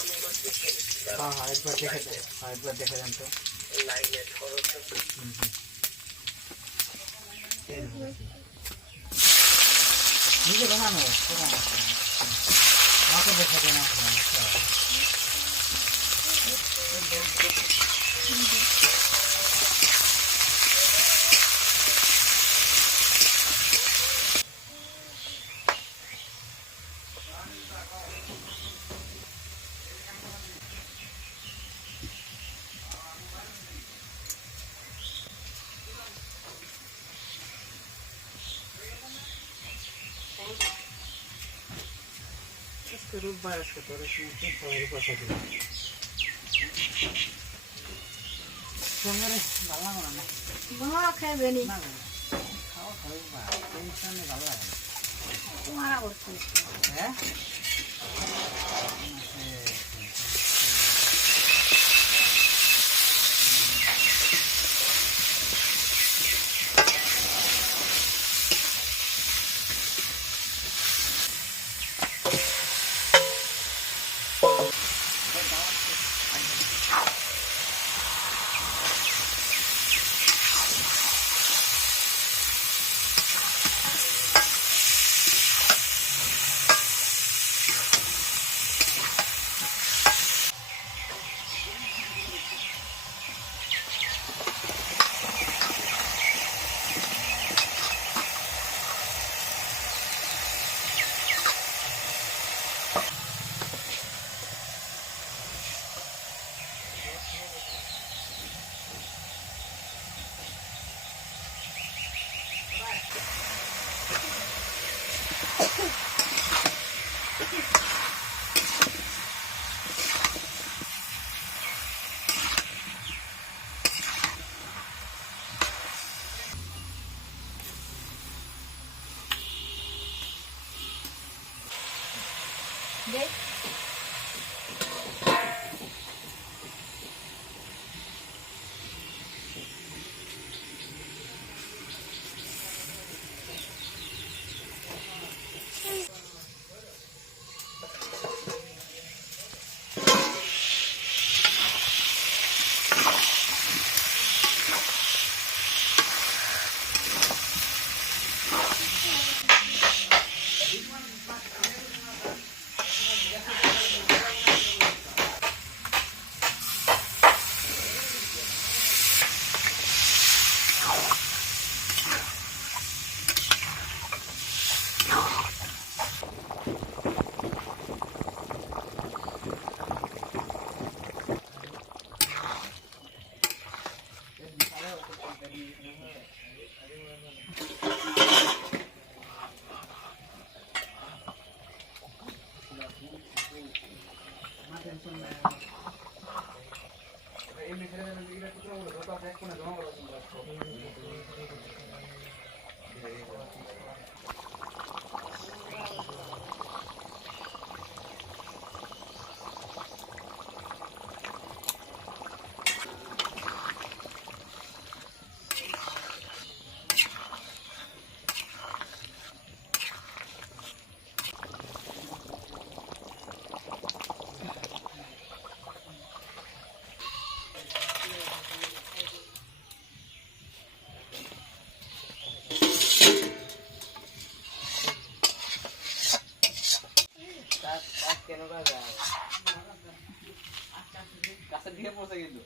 हाँ हाँ एक बार देखे थे, हाँ एक बार देखे थे तो मुझे बनाना है वहाँ पर देखा देना रूप बारस के तौर पर पैसा दिला संगरे बाला होना ना बहुत खाए बेनी ना खाओ खाओ बा टेंशन में बाला है तुम्हारा बोलते हैं देख গাছের দিকে পড়ছে কিন্তু